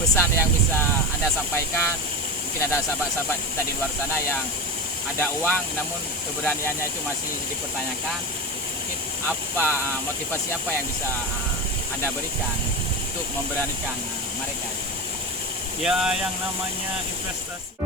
pesan yang bisa Anda sampaikan? Mungkin ada sahabat-sahabat kita di luar sana yang ada uang namun keberaniannya itu masih dipertanyakan. Mungkin apa motivasi apa yang bisa Anda berikan untuk memberanikan mereka? Ya, yang namanya investasi.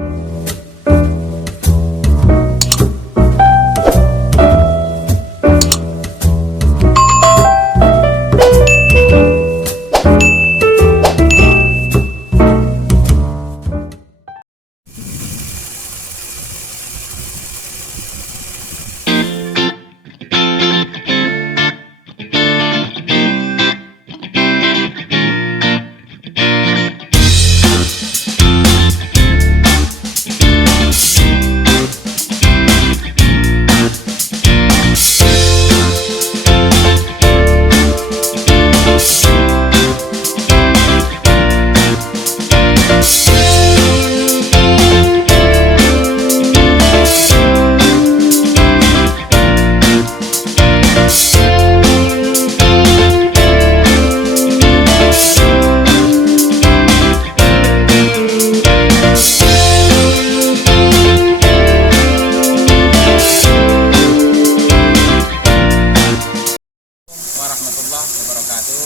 Warahmatullahi wabarakatuh.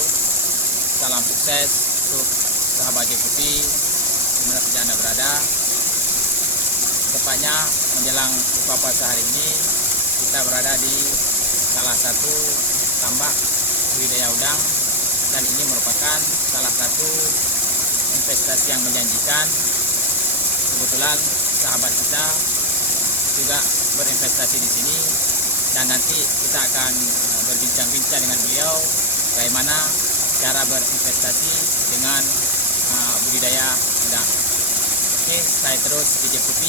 Salam sukses untuk sahabat JPP dimana saja Anda berada. Tepatnya menjelang buka puasa hari ini, kita berada di salah satu tambak budidaya udang, dan ini merupakan salah satu investasi yang menjanjikan. Kebetulan sahabat kita juga berinvestasi di sini, dan nanti kita akan berbincang-bincang dengan beliau bagaimana cara berinvestasi dengan budidaya udang. Oke, saya terus di JPP.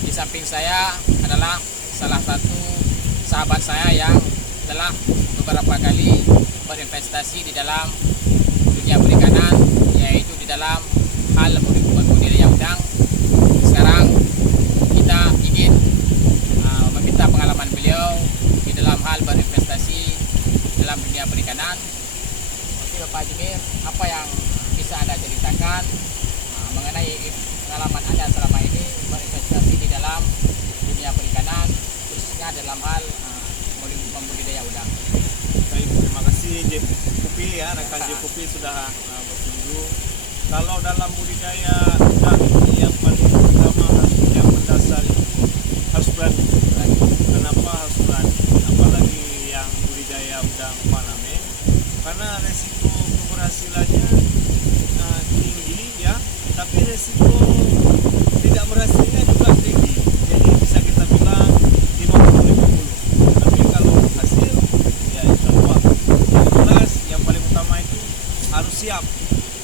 Di samping saya adalah salah satu sahabat saya yang telah beberapa kali berinvestasi di dalam dunia perikanan, yaitu di dalam hal budidaya udang. Sekarang kita ingin meminta pengalaman beliau di dalam hal berinvestasi dalam dunia perikanan. Oke Bapak Jemir, apa yang bisa Anda ceritakan mengenai pengalaman Anda selama ini berinvestasi di dalam dunia perikanan, khususnya dalam hal membudidaya udang? Baik, terima kasih JPP ya, rekan JPP sudah berkunjung. Kalau dalam budidaya udang ini yang paling pertama, yang mendasar itu harus berani. Kenapa harus berani? Apalagi yang budidaya udang faname, karena resiko keberhasilannya tinggi ya, tapi resiko tidak berhasilnya juga tinggi. Jadi bisa kita bilang 50-50. Tapi kalau hasil ya insya Allah. Yang jelas yang paling utama itu harus siap,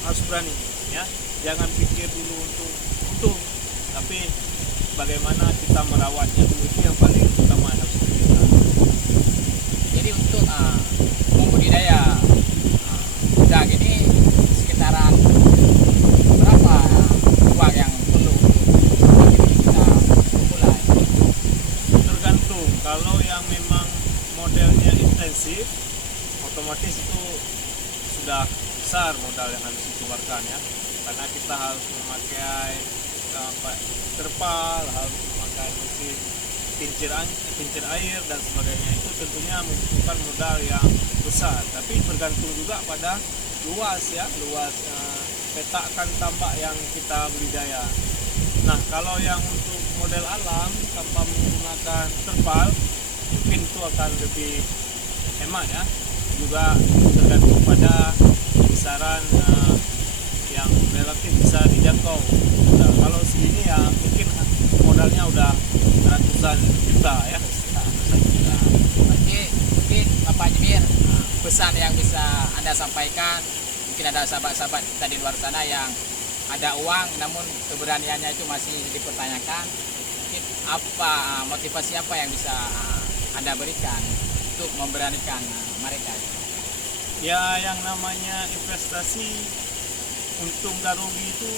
harus berani ya. Jangan pikir dulu untuk untung, tapi bagaimana kita merawatnya dulu, itu yang paling utama harus dipikirkan. Jadi untuk membudidaya udang ini sekitaran berapa uang yang perlu kita mulai? Tergantung, kalau yang memang modelnya intensif, otomatis itu sudah besar modal yang harus itu. mengeluarkan ya, karena kita harus memakai terpal, harus memakai mesin kincir air dan sebagainya. Itu tentunya membutuhkan modal yang besar, tapi bergantung juga pada luas petakan tambak yang kita budidaya. Nah, kalau yang untuk model alam tanpa menggunakan terpal, mungkin itu akan lebih hemat ya, juga tergantung pada kisaran yang relatif bisa dijangkau. Nah, kalau segini ya mungkin modalnya udah ratusan juta ya. Oke, mungkin Bapak Jemir, pesan yang bisa Anda sampaikan, mungkin ada sahabat-sahabat kita di luar sana yang ada uang namun keberaniannya itu masih dipertanyakan. Mungkin apa motivasi apa yang bisa Anda berikan untuk memberanikan mereka? Ya, yang namanya investasi untung dan rugi itu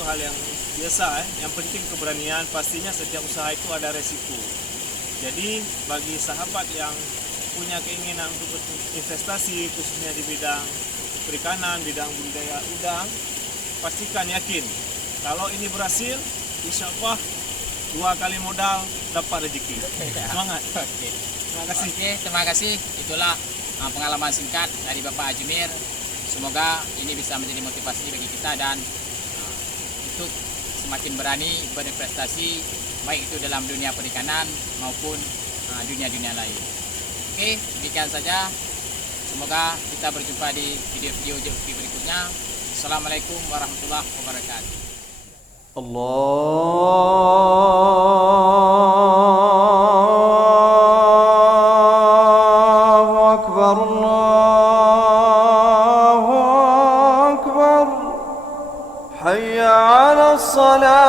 hal yang biasa. Yang penting keberanian. Pastinya setiap usaha itu ada resiko. Jadi bagi sahabat yang punya keinginan untuk berinvestasi khususnya di bidang perikanan, bidang budidaya udang, pastikan yakin kalau ini berhasil, insya Allah 2 kali modal dapat rezeki. Semangat. Oke. Terima kasih. Oke, terima kasih. Itulah pengalaman singkat dari Bapak Jemir. Semoga ini bisa menjadi motivasi bagi kita dan untuk semakin berani berinvestasi baik itu dalam dunia perikanan maupun dunia-dunia lain. Oke, demikian saja. Semoga kita berjumpa di video-video berikutnya. Assalamualaikum warahmatullahi wabarakatuh. Allahu Akbar, Allahu Akbar. Hayya 'ala as-salah.